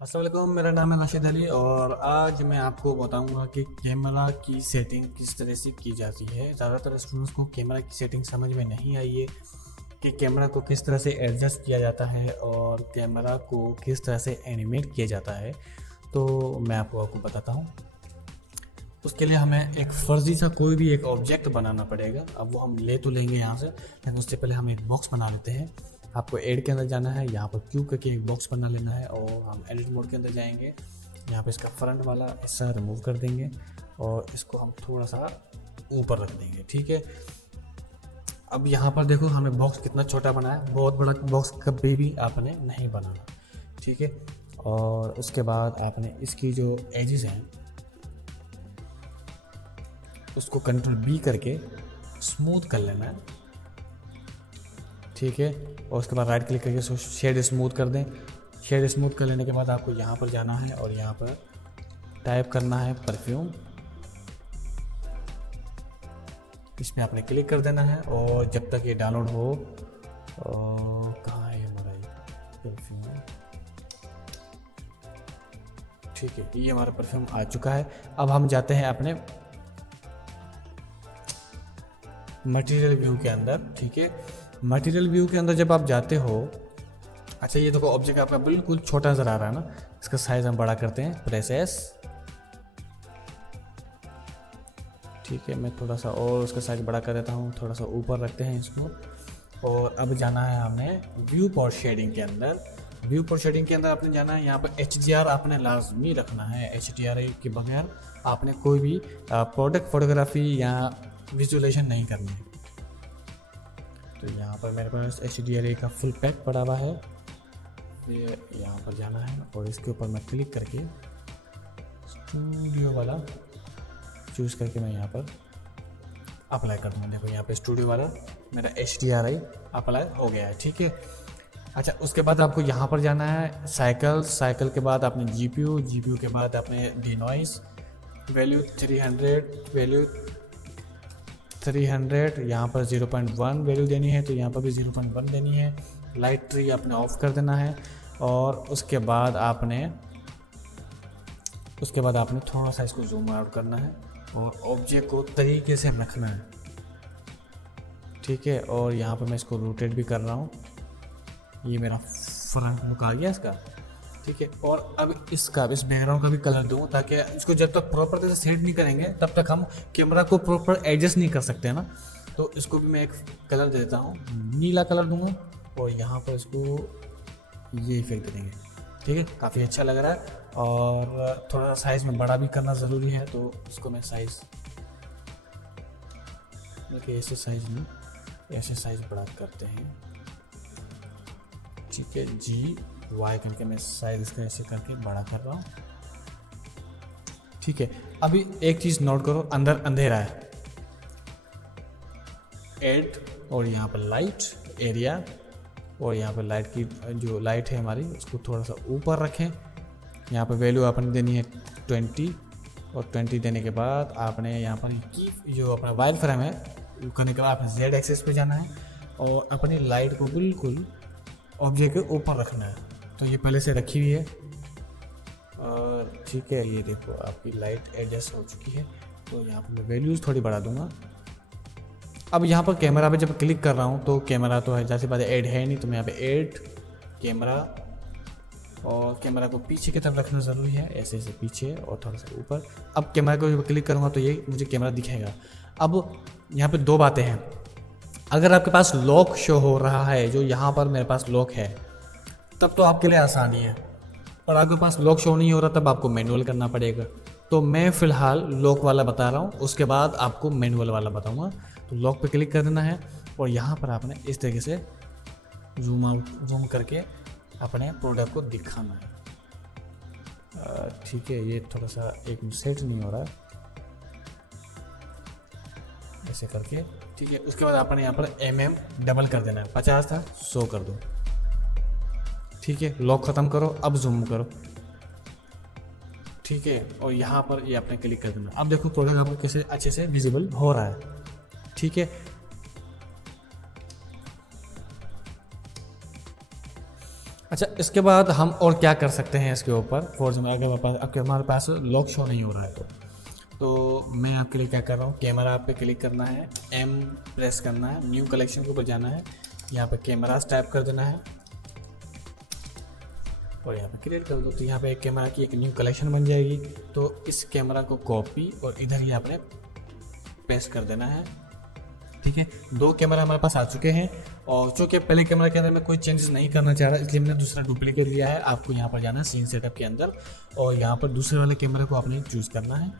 अस्सलाम वालेकुम, मेरा नाम है राशिद अली और आज मैं आपको बताऊंगा कि कैमरा की सेटिंग किस तरह से की जाती है। ज़्यादातर स्टूडेंट्स को कैमरा की सेटिंग समझ में नहीं आई है कि कैमरा को किस तरह से एडजस्ट किया जाता है और कैमरा को किस तरह से एनिमेट किया जाता है। तो मैं आपको बताता हूँ। उसके लिए हमें एक फर्जी सा कोई भी एक ऑब्जेक्ट बनाना पड़ेगा। अब वो हम ले तो लेंगे यहाँ से, लेकिन उससे पहले हम एक बॉक्स बना लेते हैं। आपको ऐड के अंदर जाना है, यहाँ पर क्यू करके एक बॉक्स बना लेना है और हम एडिट मोड के अंदर जाएंगे। यहाँ पे इसका फ्रंट वाला हिस्सा रिमूव कर देंगे और इसको हम थोड़ा सा ऊपर रख देंगे। ठीक है, अब यहाँ पर देखो हमें बॉक्स कितना छोटा बना है। बहुत बड़ा बॉक्स कभी भी आपने नहीं बनाना। ठीक है, और उसके बाद आपने इसकी जो एजेस हैं उसको कंट्रोल बी करके स्मूथ कर लेना है। ठीक है, और उसके बाद राइट क्लिक करके इसको शेड स्मूथ कर दें। शेड स्मूथ कर लेने के बाद आपको यहाँ पर जाना है और यहाँ पर टाइप करना है परफ्यूम। इस पर आपने क्लिक कर देना है और जब तक ये डाउनलोड हो, कहाँ है हमारा ये परफ्यूम। ठीक है, ये हमारा परफ्यूम आ चुका है। अब हम जाते हैं अपने मटेरियल व्यू के अंदर। ठीक है, मटेरियल व्यू के अंदर जब आप जाते हो, अच्छा ये देखो ऑब्जेक्ट आपका बिल्कुल छोटा नजर आ रहा है ना। इसका साइज हम बड़ा करते हैं, प्रेस एस। ठीक है, मैं थोड़ा सा और उसका साइज बड़ा कर देता हूँ, थोड़ा सा ऊपर रखते हैं इसको। और अब जाना है हमें व्यू पॉट शेडिंग के अंदर। व्यू पॉट शेडिंग के अंदर आपने जाना है, यहाँ पर HDR आपने लाजमी रखना है। HDR के बगैर आपने कोई भी प्रोडक्ट फोटोग्राफी या विजुअलाइजेशन नहीं करनी है। तो यहाँ पर मेरे पास HDR का फुल पैक पड़ा हुआ है। ये यहाँ पर जाना है और इसके ऊपर मैं क्लिक करके स्टूडियो वाला चूज़ करके मैं यहाँ पर अप्लाई कर दूँगा। देखो यहाँ पे स्टूडियो वाला मेरा HDR अप्लाई हो गया है। ठीक है, अच्छा उसके बाद आपको यहाँ पर जाना है साइकिल के बाद आपने GPU के बाद आपने डिनॉइस वैल्यू 300 यहाँ पर 0.1 वैल्यू देनी है, तो यहाँ पर भी 0.1 देनी है। लाइट ट्री आपने ऑफ कर देना है और उसके बाद आपने थोड़ा सा इसको जूम आउट करना है और ऑब्जेक्ट को तरीके से रखना है। ठीक है, और यहाँ पर मैं इसको रोटेट भी कर रहा हूँ। ये मेरा फ्रंट लुक आ गया इसका। ठीक है, और अब इस बैकग्राउंड का भी कलर दूँ, ताकि इसको जब तक प्रॉपर तरह से सेट नहीं करेंगे तब तक हम कैमरा को प्रॉपर एडजस्ट नहीं कर सकते हैं ना। तो इसको भी मैं एक कलर देता हूँ, नीला कलर दूंगा और यहाँ पर इसको ये इफेक्ट दे देंगे। ठीक है, काफ़ी अच्छा लग रहा है और थोड़ा सा साइज़ में बड़ा भी करना ज़रूरी है। तो इसको मैं साइज़ देखिए ऐसे साइज़ बड़ा करते हैं। ठीक है, GY करके मैं साइज इसका ऐसे करके बड़ा कर रहा हूँ। ठीक है, अभी एक चीज़ नोट करो, अंदर अंधेरा है। एड और यहाँ पर लाइट एरिया और यहाँ पर लाइट की जो लाइट है हमारी उसको थोड़ा सा ऊपर रखें। यहाँ पर वैल्यू आपने देनी है 20 और 20 देने के बाद आपने यहाँ पर की जो अपना वायर फ्रेम है करने के बाद आपने Z एक्सिस पे जाना है और अपनी लाइट को बिल्कुल ऑब्जेक्ट के ऊपर रखना है। तो ये पहले से रखी हुई है और ठीक है, ये देखो आपकी लाइट एडजस्ट हो चुकी है। तो यहाँ पर मैं वैल्यूज़ थोड़ी बढ़ा दूंगा। अब यहाँ पर कैमरा पे जब क्लिक कर रहा हूँ तो कैमरा तो है जैसे बात ऐड है नहीं, तो मैं यहाँ पे ऐड कैमरा और कैमरा को पीछे की तरफ रखना ज़रूरी है, ऐसे ऐसे पीछे और थोड़ा सा ऊपर। अब कैमरा को जब क्लिक करूँगा तो ये मुझे कैमरा दिखेगा। अब यहाँ पे दो बातें हैं। अगर आपके पास लॉक शो हो रहा है, जो यहाँ पर मेरे पास लॉक है, तब तो आपके लिए आसानी है। और आपके पास लॉक शो नहीं हो रहा तब आपको मैनुअल करना पड़ेगा। तो मैं फ़िलहाल लॉक वाला बता रहा हूँ, उसके बाद आपको मैनुअल वाला बताऊँगा। तो लॉक पे क्लिक कर देना है और यहाँ पर आपने इस तरीके से जूम करके अपने प्रोडक्ट को दिखाना है। ठीक है, ये थोड़ा सा एक सेट नहीं हो रहा है, ऐसे करके। ठीक है, उसके बाद आपने यहाँ पर डबल कर देना है। 50 था 100 कर दो। ठीक है, लॉक ख़त्म करो, अब जूम करो। ठीक है, और यहाँ पर ये आपने क्लिक कर देना। अब देखो प्रोडक्ट आपको कैसे अच्छे से विजिबल हो रहा है। ठीक है, अच्छा, इसके बाद हम और क्या कर सकते हैं इसके ऊपर फोर्ज में, अगर हमारे पास लॉक शो नहीं हो रहा है तो मैं आपके लिए क्या कर रहा हूँ, कैमरा पे क्लिक करना है, एम प्रेस करना है, न्यू कलेक्शन के ऊपर जाना है, यहाँ पे कैमरास टाइप कर देना है और यहाँ पे क्रिएट कर दो। तो यहाँ पे एक कैमरा की एक न्यू कलेक्शन बन जाएगी। तो इस कैमरा को कॉपी और इधर ही आपने पेस्ट कर देना है। ठीक है, 2 कैमरा हमारे पास आ चुके हैं और चूँकि पहले कैमरा के अंदर मैं कोई चेंजेस नहीं करना चाह रहा, इसलिए मैंने दूसरा डुप्लीकेट लिया है। आपको यहाँ पर जाना है सीन सेटअप के अंदर और यहाँ पर दूसरे वाले कैमरे को आपने चूज़ करना है।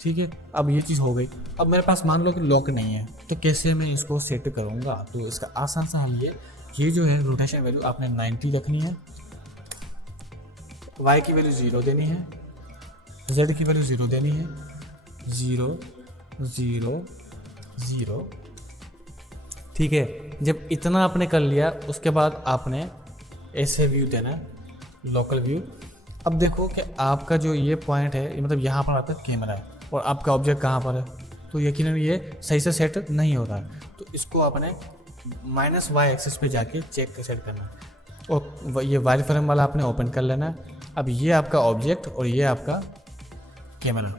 ठीक है, अब ये चीज़ हो गई। अब मेरे पास मान लो कि लॉक नहीं है, तो कैसे मैं इसको सेट करूँगा? तो इसका आसान सा हल ये जो है रोटेशन वैल्यू आपने 90 रखनी है, y की वैल्यू 0 देनी है, z की वैल्यू 0 देनी है, 0 0 0। ठीक है, जब इतना आपने कर लिया उसके बाद आपने ऐसे व्यू देना है, लोकल व्यू। अब देखो कि आपका जो ये पॉइंट है, मतलब यहाँ पर आपका कैमरा है और आपका ऑब्जेक्ट कहाँ पर है, तो यकीनन ये सही से सेट नहीं हो रहा है। तो इसको आपने -y एक्सिस पे जाके चेक सेट करना है और ये वायर फ्रेम वाला आपने ओपन कर लेना है। अब ये आपका ऑब्जेक्ट और ये आपका कैमरा।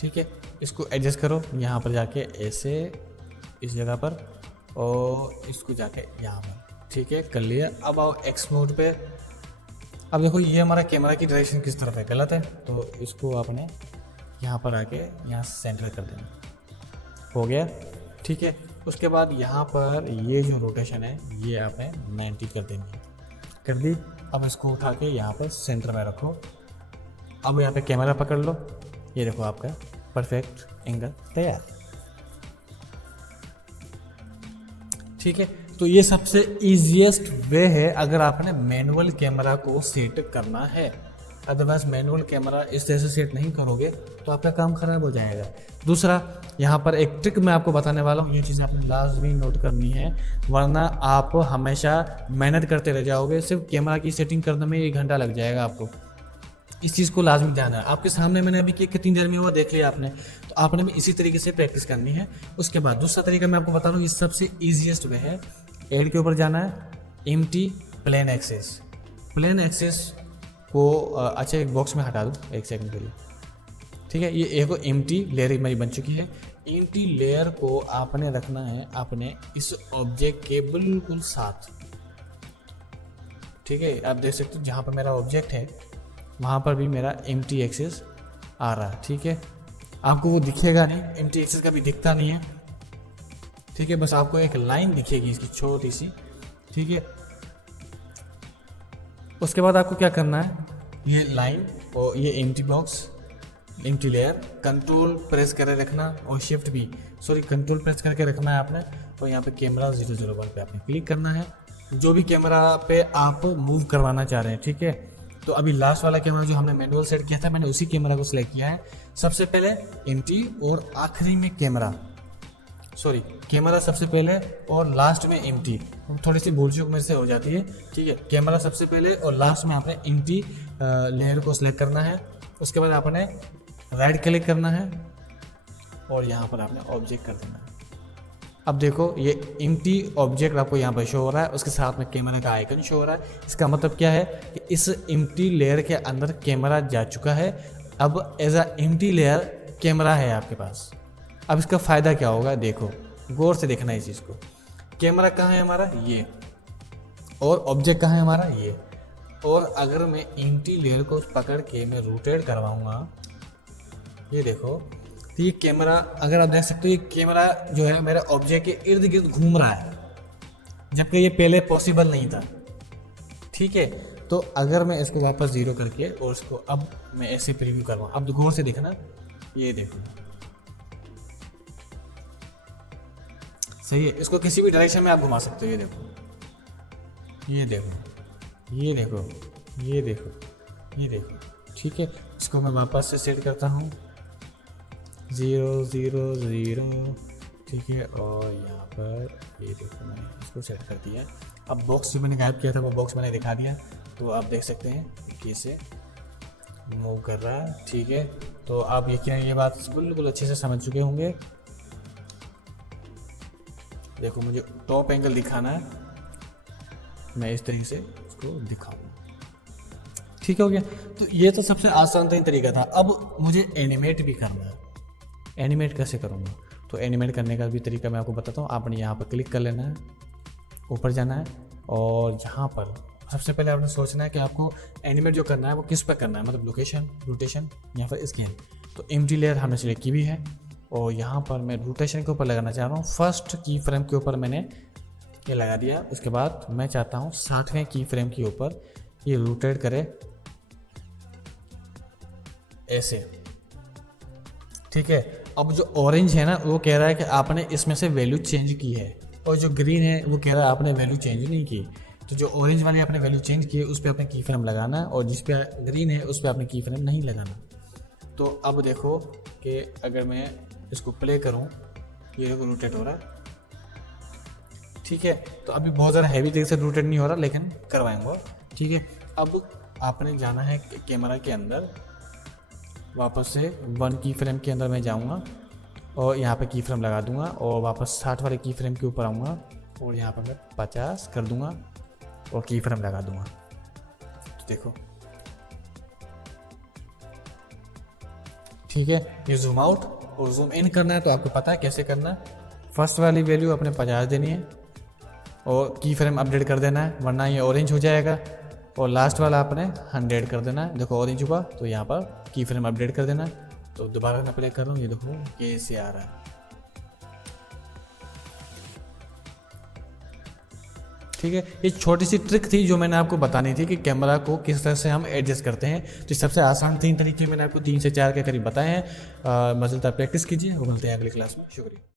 ठीक है, इसको एडजस्ट करो यहाँ पर जाके ऐसे इस जगह पर और इसको जाके यहाँ पर। ठीक है, कर लिया। अब आओ एक्स मोड पे। अब देखो ये हमारा कैमरा की डायरेक्शन किस तरफ है, गलत है, तो इसको आपने यहाँ पर आके यहाँ सेंटर कर देना। हो गया। ठीक है, उसके बाद यहाँ पर ये जो रोटेशन है ये आपने 90 कर देनी है, कर दी। अब इसको उठा के यहाँ पर सेंटर में रखो। अब यहाँ पे कैमरा पकड़ लो, ये देखो आपका परफेक्ट एंगल तैयार। ठीक है, तो ये सबसे इजीएस्ट वे है अगर आपने मैनुअल कैमरा को सेट करना है। अदरवाइज मैनुअल कैमरा इस तरह से सेट नहीं करोगे तो आपका काम खराब हो जाएगा। दूसरा, यहाँ पर एक ट्रिक मैं आपको बताने वाला हूँ, ये चीज़ें आपने लाजमी नोट करनी है, वरना आप हमेशा मेहनत करते रह जाओगे। सिर्फ कैमरा की सेटिंग करने में 1 घंटा लग जाएगा आपको। इस चीज़ को लाजमी ध्यान है। आपके सामने मैंने अभी कितनी देर में हुआ देख लिया आपने, तो आपने भी इसी तरीके से प्रैक्टिस करनी है। उसके बाद दूसरा तरीका मैं आपको बता रहा हूँ, ये सबसे ईजीएस्ट वे है। एड के ऊपर जाना है, empty plane axes. Plane axes को अच्छा एक बॉक्स में हटा दो 1 सेकंड के लिए। ठीक है, ये एक एम्प्टी लेयर मेरी बन चुकी है। एम्प्टी लेयर को आपने रखना है अपने इस ऑब्जेक्ट के बिल्कुल साथ। ठीक है, आप देख सकते हो जहाँ पर मेरा ऑब्जेक्ट है वहाँ पर भी मेरा एम्प्टी एक्सेस आ रहा है। ठीक है, आपको वो दिखेगा नहीं, एम्प्टी एक्सेस कभी दिखता नहीं है। ठीक है, बस आपको एक लाइन दिखेगी इसकी छोटी सी। ठीक है, उसके बाद आपको क्या करना है, ये लाइन और ये empty box, empty layer, control press करे रखना और शिफ्ट भी कंट्रोल प्रेस करके रखना है आपने। और यहाँ पे कैमरा 001 पे आपने क्लिक करना है, जो भी कैमरा पे आप मूव करवाना चाह रहे हैं। ठीक है, तो अभी लास्ट वाला कैमरा जो हमने मैनुअल सेट किया था, मैंने उसी कैमरा को सिलेक्ट किया है। सबसे पहले एम्प्टी और आखिरी में कैमरा, कैमरा सबसे पहले और लास्ट में एम्प्टी। थोड़ी सी भूल चूक मेरे से हो जाती है। ठीक है, कैमरा सबसे पहले और लास्ट में आपने एम्प्टी लेयर को सिलेक्ट करना है। उसके बाद आपने राइट क्लिक करना है और यहाँ पर आपने ऑब्जेक्ट कर देना है। अब देखो ये एम्प्टी ऑब्जेक्ट आपको यहाँ पर शो हो रहा है, उसके साथ में कैमरा का आइकन शो हो रहा है। इसका मतलब क्या है कि इस एम्प्टी लेयर के अंदर कैमरा जा चुका है। अब as a empty layer camera है आपके पास। अब इसका फ़ायदा क्या होगा, देखो गौर से देखना इस चीज़ को। कैमरा कहाँ है हमारा, ये, और ऑब्जेक्ट कहाँ है हमारा, ये। और अगर मैं एम्प्टी लेयर को पकड़ के मैं रोटेट करवाऊँगा, ये देखो, तो ये कैमरा, अगर आप देख सकते हो, ये कैमरा जो है मेरे ऑब्जेक्ट के इर्द गिर्द घूम रहा है, जबकि ये पहले पॉसिबल नहीं था। ठीक है, तो अगर मैं इसको वापस 0 करके और इसको अब मैं ऐसे प्रीव्यू करवाऊँ, अब गौर से देखना, ये देखो सही है। इसको किसी भी डायरेक्शन में आप घुमा सकते हो। ये देखो, ये देखो, ये देखो, ये देखो, ये देखो। ठीक है, इसको मैं वापस से सेट करता हूँ 0 0 0। ठीक है, और यहाँ पर ये देखो मैंने इसको सेट कर दिया। अब बॉक्स जो मैंने गायब किया था वो बॉक्स मैंने दिखा दिया, तो आप देख सकते हैं कैसे मूव कर रहा है। ठीक है, तो आप ये बात बिल्कुल अच्छे से समझ चुके होंगे। देखो मुझे टॉप एंगल दिखाना है, मैं इस तरीके से इसको दिखाऊंगा। ठीक हो गया। तो ये तो सबसे आसान तरीका था। अब मुझे एनिमेट भी करना है। एनिमेट कैसे करूँगा? तो एनिमेट करने का भी तरीका मैं आपको बताता हूँ। आपने यहाँ पर क्लिक कर लेना है, ऊपर जाना है और यहाँ पर सबसे पहले आपने सोचना है कि आपको एनिमेट जो करना है वो किस पर करना है, मतलब लोकेशन, रोटेशन या फिर स्कैन। तो एम्प्टी लेयर हमने सिलेक्ट की भी है और यहाँ पर मैं रोटेशन के ऊपर लगाना चाह रहा हूँ। फर्स्ट की फ्रेम के ऊपर मैंने ये लगा दिया। उसके बाद मैं चाहता हूँ 60वें की फ्रेम के ऊपर ये रोटेट करे ऐसे। ठीक है। अब जो ऑरेंज है ना वो कह रहा है कि आपने इसमें से वैल्यू चेंज की है, और जो ग्रीन है वो कह रहा है आपने वैल्यू चेंज नहीं की। तो जो ऑरेंज वाली आपने वैल्यू चेंज की है उस पर आपने की फ्रेम लगाना है, और जिस पे ग्रीन है उस पर आपने की फ्रेम नहीं लगाना। तो अब देखो कि अगर मैं इसको प्ले करूं, ये देखो रोटेट हो रहा है। ठीक है। तो अभी बहुत ज़्यादा हैवी तरीके से रोटेट नहीं हो रहा, लेकिन करवाएंगे। ठीक है। अब आपने जाना है कैमरा के अंदर, वापस से 1 की फ्रेम के अंदर मैं जाऊंगा और यहाँ पे की फ्रेम लगा दूंगा और वापस 60 वाले की फ्रेम के ऊपर आऊँगा और यहाँ पर मैं 50 कर दूंगा और की फ्रेम लगा दूंगा। तो देखो, ठीक है। ये जूम आउट और जूम इन करना है तो आपको पता है कैसे करना है। फर्स्ट वाली वैल्यू अपने 50 देनी है और की फ्रेम अपडेट कर देना है, वरना ये ऑरेंज हो जाएगा। और लास्ट वाला आपने 100 कर देना है। देखो ऑरेंज हुआ तो यहाँ पर की फ्रेम अपडेट कर देना है। तो दोबारा मैं प्ले कर रहा हूँ, ये देखो कैसे आ रहा है। ठीक है। ये छोटी सी ट्रिक थी जो मैंने आपको बतानी थी कि कैमरा को किस तरह से हम एडजस्ट करते हैं। तो सबसे आसान 3 तरीके मैंने आपको 3 से 4 के करीब बताए हैं। मज़ेदार प्रैक्टिस कीजिए और मिलते हैं अगली क्लास में। शुक्रिया।